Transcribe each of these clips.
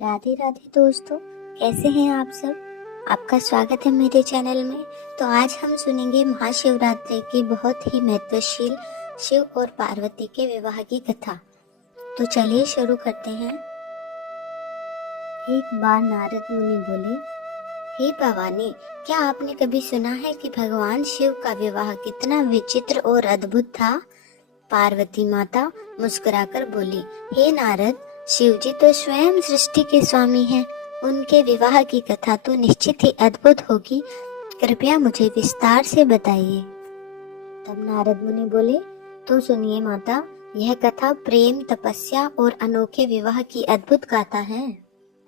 राधे राधे दोस्तों, कैसे हैं आप सब। आपका स्वागत है मेरे चैनल में। तो आज हम सुनेंगे महाशिवरात्रि की बहुत ही महत्वशील शिव और पार्वती के विवाह की कथा। तो चलिए शुरू करते हैं। एक बार नारद मुनि बोले, हे भवानी, क्या आपने कभी सुना है कि भगवान शिव का विवाह कितना विचित्र और अद्भुत था। पार्वती माता मुस्कुराकर बोली, हे नारद, शिव जी तो स्वयं सृष्टि के स्वामी हैं। उनके विवाह की कथा तो निश्चित ही अद्भुत होगी। कृपया मुझे विस्तार से बताइए। तब नारद मुनि बोले, तो सुनिए माता, यह कथा प्रेम, तपस्या और अनोखे विवाह की अद्भुत गाथा है।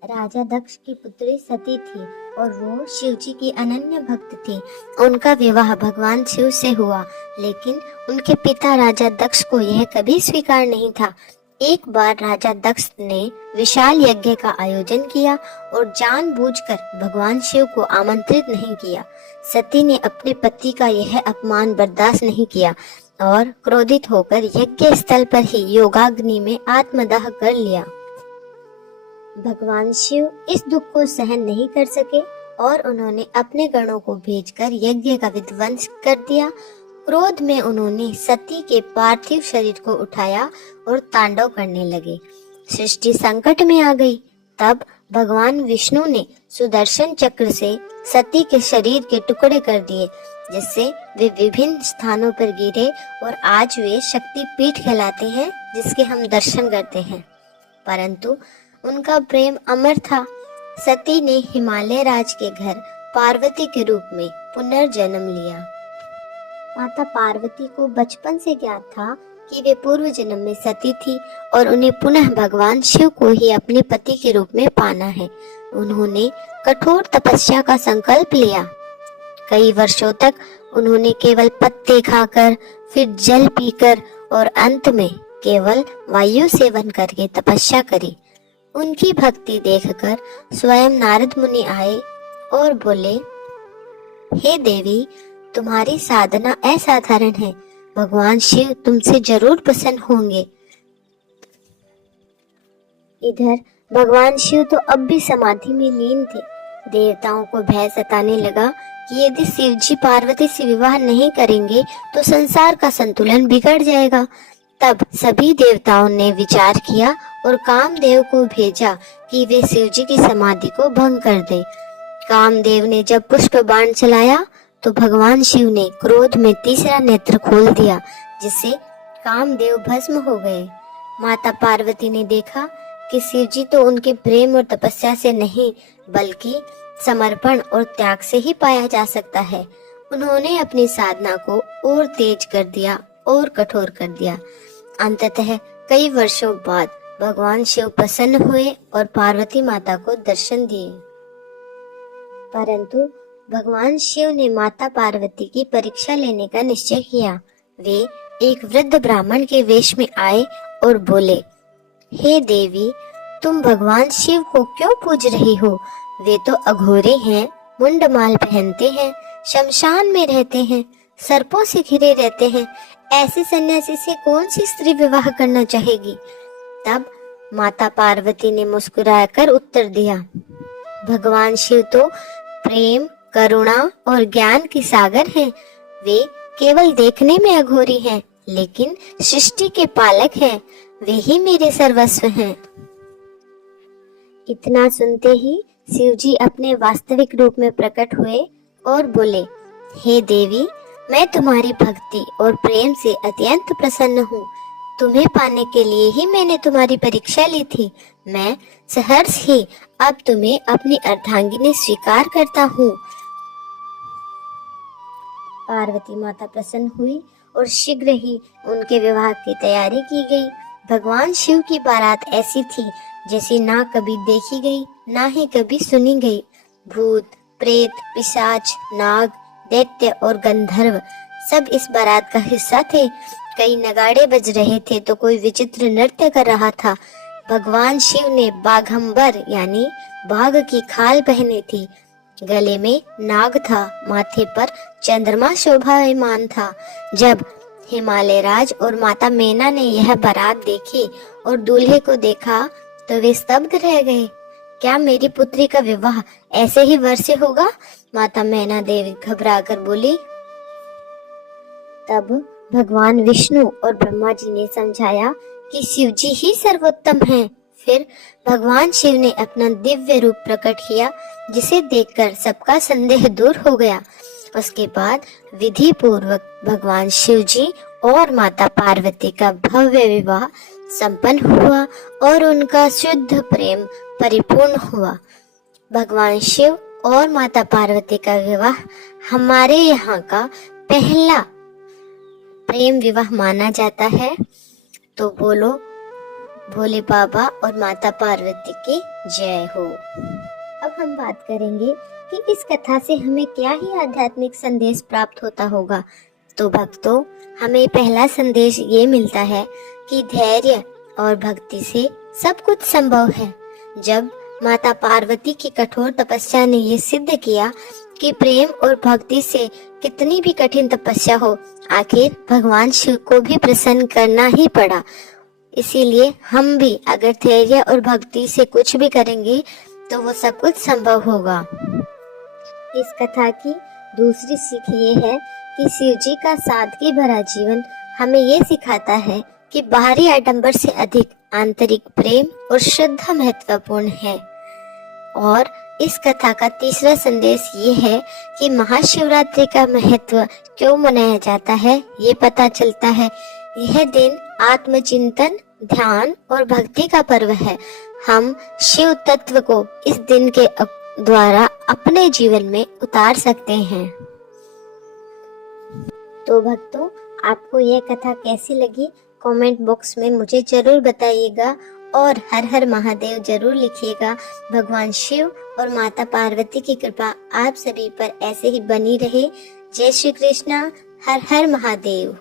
राजा दक्ष की पुत्री सती थी और वो शिव जी की अनन्य भक्त थी। उनका विवाह भगवान शिव से हुआ, लेकिन उनके पिता राजा दक्ष को यह कभी स्वीकार नहीं था। एक बार राजा दक्ष ने विशाल यज्ञ का आयोजन किया और जानबूझकर भगवान शिव को आमंत्रित नहीं किया। सती ने अपने पति का यह अपमान बर्दाश्त नहीं किया और क्रोधित होकर यज्ञ स्थल पर ही योगाग्नि में आत्मदाह कर लिया। भगवान शिव इस दुख को सहन नहीं कर सके और उन्होंने अपने गणों को भेजकर यज्ञ का विध्वंस कर दिया। क्रोध में उन्होंने सती के पार्थिव शरीर को उठाया और तांडव करने लगे। सृष्टि संकट में आ गई। तब भगवान विष्णु ने सुदर्शन चक्र से सती के शरीर के टुकड़े कर दिए, जिससे वे विभिन्न स्थानों पर गिरे और आज वे शक्ति पीठ कहलाते हैं, जिसके हम दर्शन करते हैं। परंतु उनका प्रेम अमर था। सती ने हिमालय राज के घर पार्वती के रूप में पुनर्जन्म लिया। माता पार्वती को बचपन से ज्ञात था कि वे पूर्व जन्म में सती थी और उन्हें पुनः भगवान शिव को ही अपने पति के रूप में पाना है। उन्होंने कठोर तपस्या का संकल्प लिया। कई वर्षों तक उन्होंने केवल पत्ते खाकर, फिर जल पीकर और अंत में केवल वायु सेवन करके तपस्या करी। उनकी भक्ति देखकर स्वयं नारद मुनि आए और बोले, हे देवी, तुम्हारी साधना असाधारण है। भगवान शिव तुमसे जरूर प्रसन्न होंगे। इधर भगवान शिव तो अब भी समाधि में लीन थे। देवताओं को भय सताने लगा कि यदि शिव जी पार्वती से विवाह नहीं करेंगे तो संसार का संतुलन बिगड़ जाएगा। तब सभी देवताओं ने विचार किया और कामदेव को भेजा कि वे शिव जी की समाधि को भंग कर दे। कामदेव ने जब पुष्प बाण चलाया तो भगवान शिव ने क्रोध में तीसरा नेत्र खोल दिया, जिससे कामदेव भस्म हो गए। माता पार्वती ने देखा कि शिव जी तो उनके प्रेम और तपस्या से नहीं, बल्कि समर्पण और त्याग से ही पाया जा सकता है। उन्होंने अपनी साधना को और तेज कर दिया और कठोर कर दिया। अंततः कई वर्षों बाद भगवान शिव प्रसन्न हुए और पार्वती माता को दर्शन दिए। परंतु भगवान शिव ने माता पार्वती की परीक्षा लेने का निश्चय किया। वे एक वृद्ध ब्राह्मण के वेश में आए और बोले, हे देवी, तुम भगवान शिव को क्यों पूज रही हो? वे तो अघोरे हैं, मुंडमाल पहनते हैं, शमशान में रहते हैं, सर्पों से घिरे रहते हैं। ऐसे सन्यासी से कौन सी स्त्री विवाह करना चाहेगी? तब माता पार्वती ने मुस्कुराकर उत्तर दिया, भगवान शिव तो प्रेम, करुणा और ज्ञान के सागर हैं। वे केवल देखने में अघोरी हैं, लेकिन सृष्टि के पालक हैं। वे ही मेरे सर्वस्व हैं। इतना सुनते ही शिव जी अपने वास्तविक रूप में प्रकट हुए और बोले, हे देवी, मैं तुम्हारी भक्ति और प्रेम से अत्यंत प्रसन्न हूँ। तुम्हें पाने के लिए ही मैंने तुम्हारी परीक्षा ली थी। मैं सहर्ष ही अब तुम्हें अपनी अर्धांगिनी स्वीकार करता हूँ। पार्वती माता प्रसन्न हुई और शीघ्र ही उनके विवाह की तैयारी की गई। भगवान शिव की बारात ऐसी थी जैसी ना कभी देखी गई, ना ही कभी सुनी गई। भूत, प्रेत, पिशाच, नाग, दैत्य और गंधर्व सब इस बारात का हिस्सा थे। कई नगाड़े बज रहे थे तो कोई विचित्र नृत्य कर रहा था। भगवान शिव ने बाघंबर यानी बाघ की खाल पहनी थी। गले में नाग था, माथे पर चंद्रमा शोभायमान था। जब हिमालय राज और माता मैना ने यह बारात देखी और दूल्हे को देखा तो वे स्तब्ध रह गए। क्या मेरी पुत्री का विवाह ऐसे ही वर से होगा? माता मैना देवी घबराकर बोली। तब भगवान विष्णु और ब्रह्मा जी ने समझाया कि शिव जी ही सर्वोत्तम हैं। फिर भगवान शिव ने अपना दिव्य रूप प्रकट किया, जिसे देखकर सबका संदेह दूर हो गया। उसके बाद विधि पूर्वक भगवान शिव जी और माता पार्वती का भव्य विवाह संपन्न हुआ और उनका शुद्ध प्रेम परिपूर्ण हुआ। भगवान शिव और माता पार्वती का विवाह हमारे यहाँ का पहला प्रेम विवाह माना जाता है। तो बोलो भोले बाबा और माता पार्वती की जय हो। अब हम बात करेंगे कि इस कथा से हमें क्या ही आध्यात्मिक संदेश प्राप्त होता होगा। तो भक्तों, हमें पहला संदेश ये मिलता है कि धैर्य और भक्ति से सब कुछ संभव है। जब माता पार्वती की कठोर तपस्या ने ये सिद्ध किया कि प्रेम और भक्ति से कितनी भी कठिन तपस्या हो, आखिर भगवान शिव को भी प्रसन्न करना ही पड़ा। इसीलिए हम भी अगर धैर्य और भक्ति से कुछ भी करेंगे तो वो सब कुछ संभव होगा। इस कथा की दूसरी सीख ये है कि शिव जी का सादगी भरा जीवन हमें ये सिखाता है कि बाहरी आडंबर से अधिक आंतरिक प्रेम और श्रद्धा महत्वपूर्ण है। और इस कथा का तीसरा संदेश ये है कि महाशिवरात्रि का महत्व क्यों मनाया जाता है, ये पता चलता है। यह दिन आत्मचिंतन, ध्यान और भक्ति का पर्व है। हम शिव तत्व को इस दिन के द्वारा अपने जीवन में उतार सकते हैं। तो भक्तों, आपको यह कथा कैसी लगी कमेंट बॉक्स में मुझे जरूर बताइएगा और हर हर महादेव जरूर लिखिएगा। भगवान शिव और माता पार्वती की कृपा आप सभी पर ऐसे ही बनी रहे। जय श्री कृष्णा। हर हर महादेव।